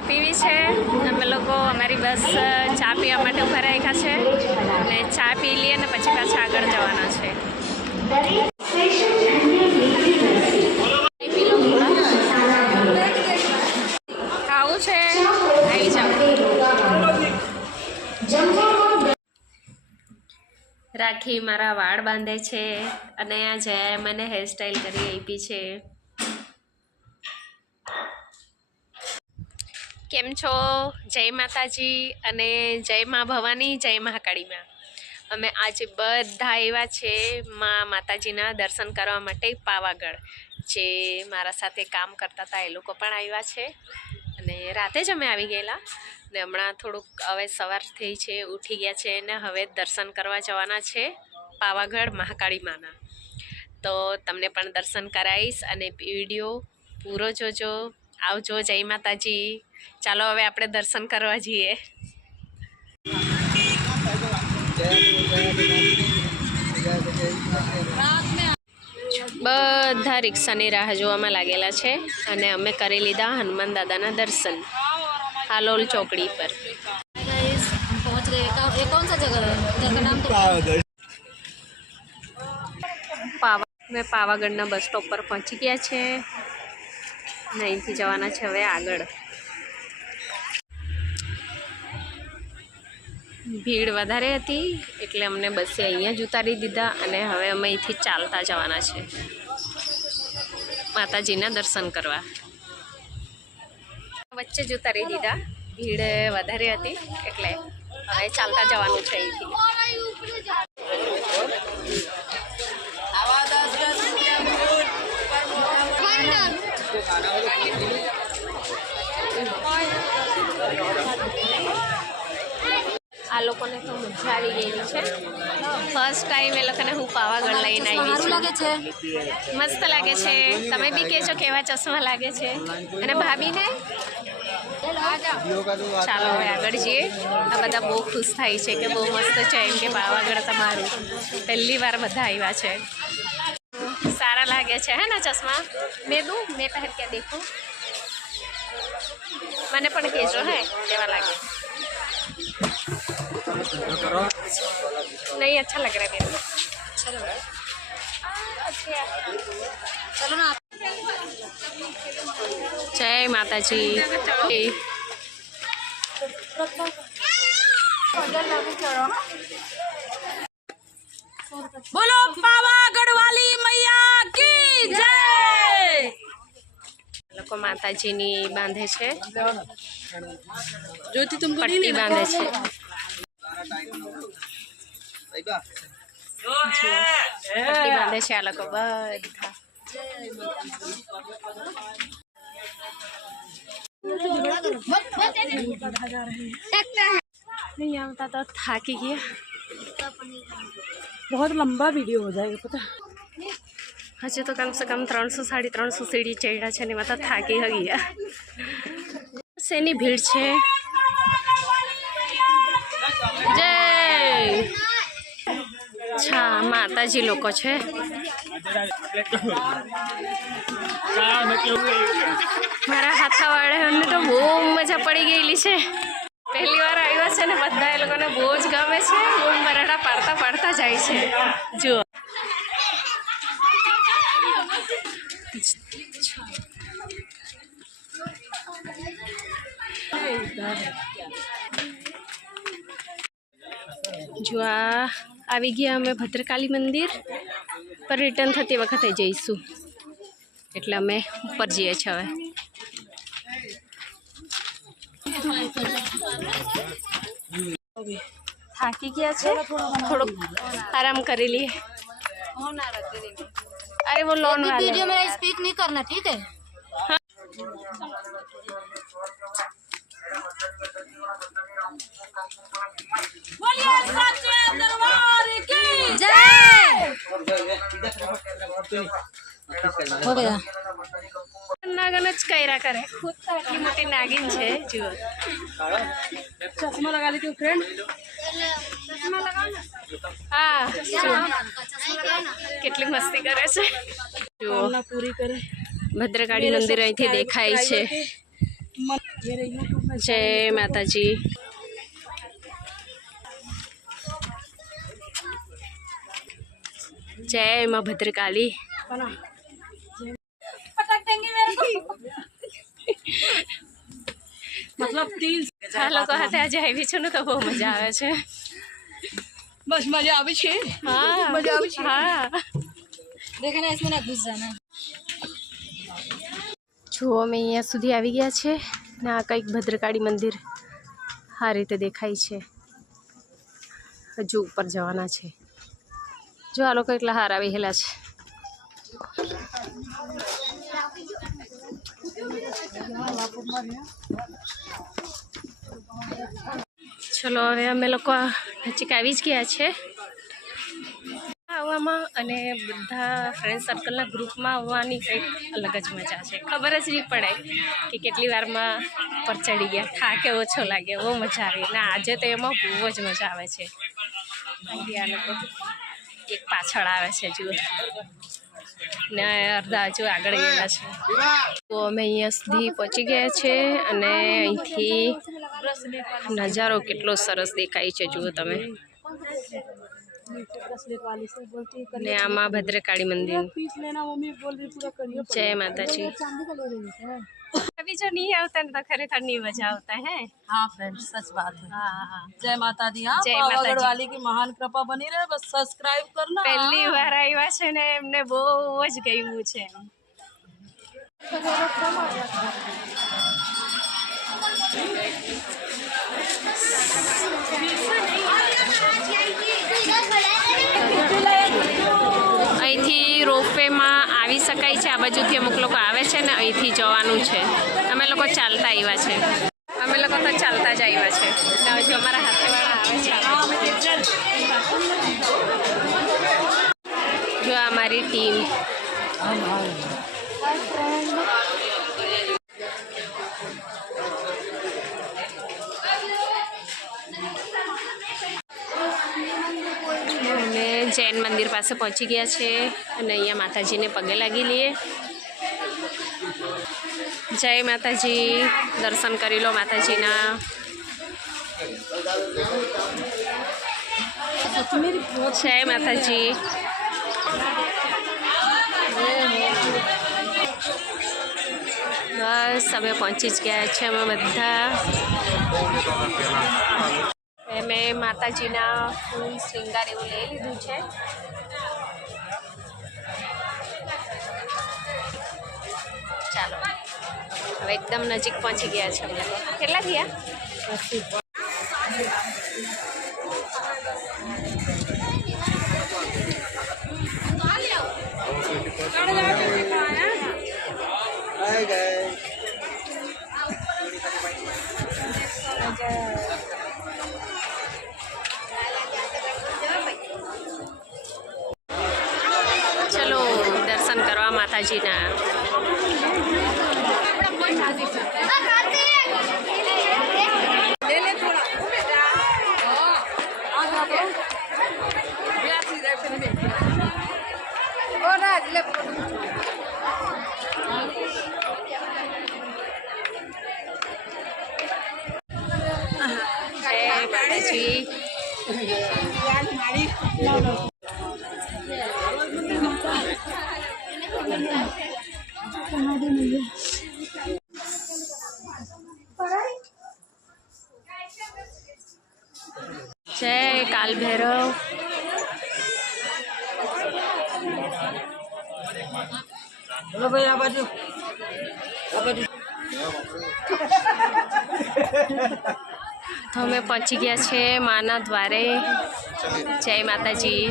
ચા પીવી છે. અમે લોકો અમારી બસ ચા પીવા માટે ઊભા રાખ્યા છે અને ચા પી લઈએ ને પછી પાછા આગળ જવાના છે. ખાવું છે આવી જાઓ. રાખી મારા વાળ બાંધે છે અને આ જયાએ મને હેરસ્ટાઈલ કરી આપી છે. કેમ છો? જય માતાજી અને જય મા ભવાની, જય મહાકાળીમાં. અમે આજે બધા આવ્યા છે મા માતાજીના દર્શન કરવા માટે પાવાગઢ. જે મારા સાથે કામ કરતા હતા એ લોકો પણ આવ્યા છે અને રાતે જ અમે આવી ગયેલા ને હમણાં થોડુંક હવે સવાર થઈ છે, ઉઠી ગયા છે ને હવે દર્શન કરવા જવાના છે પાવાગઢ મહાકાળી માના. તો તમને પણ દર્શન કરાવીશ અને વિડીયો પૂરો જોજો. આવજો. જય માતાજી. ચાલો હવે આપણે દર્શન કરવા જઈએ. બધા રિક્ષાની રાહ જોવામાં લાગેલા છે અને અમે કરી લીધા હનુમાન દાદાના દર્શન હાલોલ ચોકડી પર. અમે પાવાગઢના બસ સ્ટોપ પર પહોંચી ગયા છે. અહીંથી જવાના છે હવે આગળ. ભીડ વધારે હતી એટલે અમને બસે અહીંયા જ ઉતારી દીધા અને હવે અમે અહીંથી ચાલતા જવાના છે માતાજીના દર્શન કરવા. વચ્ચે જ ઉતારી દીધા, ભીડ વધારે હતી એટલે હવે ચાલતા જવાનું છે અહીંથી. આ લોકોને તો મજા આવી ગયેલી છે. ફર્સ્ટ ટાઈમ એ લોકોને હું પાવાગઢ લઈને આવી છું. મસ્ત લાગે છે. તમે બી કહેજો કેવા ચશ્મા લાગે છે. અને ભાભીને ચાલો હવે આગળ જઈએ. આ બધા બહુ ખુશ થાય છે કે બહુ મસ્ત છે એમ કે પાવાગઢ તમારું પહેલી વાર બધા આવ્યા છે. સારા લાગે છે હે ને ચશ્મા? મેં પહેર કે દેખું. મને પણ કહેજો હે કેવા લાગે. नहीं अच्छा लग रहा है मेरे को. अच्छा लग रहा है. चलो ना. जय माताजी. बोलो पावागढ़ वाली मैया की जय. લોકો માતાજીની બાંધે છે, જોતી તુમ પટ્ટી બાંધે છે. પટ્ટી બાંધે છે આ લોકો બધા. नहीं आता तो थाकी गया. बहुत लंबा वीडियो हो जाएगा पता. हजे तो कम से कम 300-350 सीढ़ी चढ़ा है ने मतलब थाकी ગયા. શેની ભીડ છે. જય. અચ્છા માતાજી લોકો છે. મારા હાથાવાળાને તો બહુ મજા પડી ગયેલી છે. પહેલી વાર આવ્યા છે ને બધા એ લોકોને બહુ જ ગમે છે. બહુ મરડા પાડતા પાડતા જાય છે. જુઓ જો આવી ગયા અમે ભદ્રકાળી મંદિર પર. રિટર્ન થતી વખતે જઈશું એટલે અમે ઉપર જઈએ છીએ હવે. થાકી ગયા છે, થોડુંક આરામ કરી લઈએ. अरे वो लोन वाला वीडियो मेरा स्पीक नहीं करना ठीक है. बोलिए सच्चे दरबार की जय. हो गया. नागन ज કર્યા કરે. ખુદ તો આટલી મોટી નાગિન છે. જુઓ ચશ્મા લગા લીધું ફ્રેન્ડ. ચશ્મા લગાવ ને. હા કેટલી મસ્તી કરે છે. જુઓ પૂરી કરે. ભદ્રકાળી મંદિર અહીંથી દેખાય છે. जय माता जी। जय माँ भद्रकाली। मतलब 3 લોકો હાથે આજે આવી છું ને તો બહુ મજા આવે છે. बस मजा आवे छे। હા મજા આવે છે। હા देखना इसमें ना घुस जाना। જો અમે અહીંયા સુધી આવી ગયા છે ને આ કંઈક ભદ્રકાળી મંદિર આ રીતે દેખાય છે. હજુ ઉપર જવાના છે. જો આ લોકો એટલા હારા બેહેલા છે. ચલો હવે અમે લોકો નજીક આવી જ ગયા છે આવવામાં, અને બધા ફ્રેન્ડ સર્કલના ગ્રુપમાં આવવાની કંઈક અલગ જ મજા છે. ખબર જ નહીં પડે કે કેટલી વારમાં પર ચડી ગયા. થાકે ઓછો લાગે, બહુ મજા આવી. ને આજે તો એમાં બહુ જ મજા આવે છે. આ લોકો એક પાછળ આવે છે જુઓ, ને અડધા હજુ આગળ ગયેલા છે. તો અમે અહીંયા સુધી પહોંચી ગયા છે અને અહીંથી નજારો કેટલો સરસ દેખાય છે જુઓ તમે. ને આમાં ભદ્રકાળી મંદિર. जय माता जी। अभी जो नहीं आता तो खरेखर नहीं मजा आता है। हाँ फ्रेंड्स सच बात है। हाँ जय माता दी। हाँ जय माता पावागढ़ जी। वाली की महान कृपा बनी रहे, बस सब्सक्राइब करना। પહેલી વાર આવ્યા છે ને એમને બહુ જ ગમ્યું છે. અહીંથી રોપવેમાં આવી શકાય છે. આ બાજુથી અમુક લોકો આવે છે ને અહીંથી જવાનું છે. અમે લોકો ચાલતા આવ્યા છે. અમે લોકો તો ચાલતા જ આવ્યા છે. ને હજુ અમારા હાથેવાળા આવે છે. જો આ મારી ટીમ. અમે જૈન મંદિર પાસે પહોંચી ગયા છે અને અહીંયા માતાજીને પગે લાગી લઈએ. જય માતાજી. દર્શન કરી લો માતાજીના. જય માતાજી. બસ અમે પહોંચી જ ગયા છે અમે બધા. મેં માતાજીના ફૂલ શ્રૃંગાર એવું લઈ લીધું છે. ચાલો હવે એકદમ નજીક પહોંચી ગયા છે અમે. કેટલા થયા? ચલો દર્શન કરવા માતાજીના. જય માતાજી. जय काल भैरव. हेलो भाई आ बाजू તો અમે પહોંચી ગયા છે માના દ્વારે. જય માતાજી.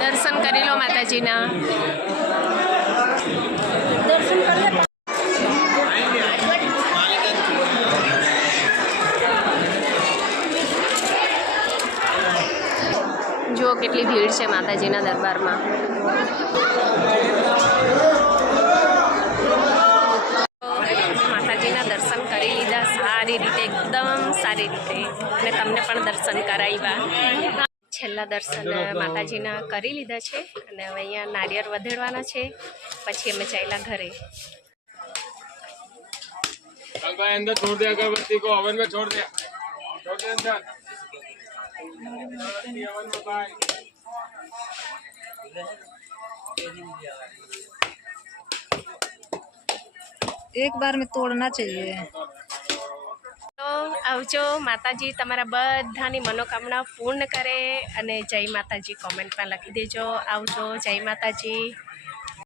દર્શન કરી માતાજીના. જુઓ કેટલી ભીડ છે માતાજીના દરબારમાં. માતાજીના દર્શન કરી લીધા સારી રીતે, એકદમ સારી રીતે, અને તમને પણ દર્શન કરાવ્યા. છેલ્લા દર્શન માતાજીના કરી લીધા છે અને હવે અહીંયા નારિયેળ વધેરવાના છે, પછી અમે ચાલ્યા ઘરે. भाई अंदर छोड़ दे अगरबत्ती को, ओवन में छोड़ दे अंदर ओवन में भाई. एक बार में तोड़ना चाहिए. તો આવજો. માતાજી તમારા બધાની મનોકામના પૂર્ણ કરે. અને જય માતાજી કોમેન્ટમાં લખી દેજો. આવજો. જય માતાજી.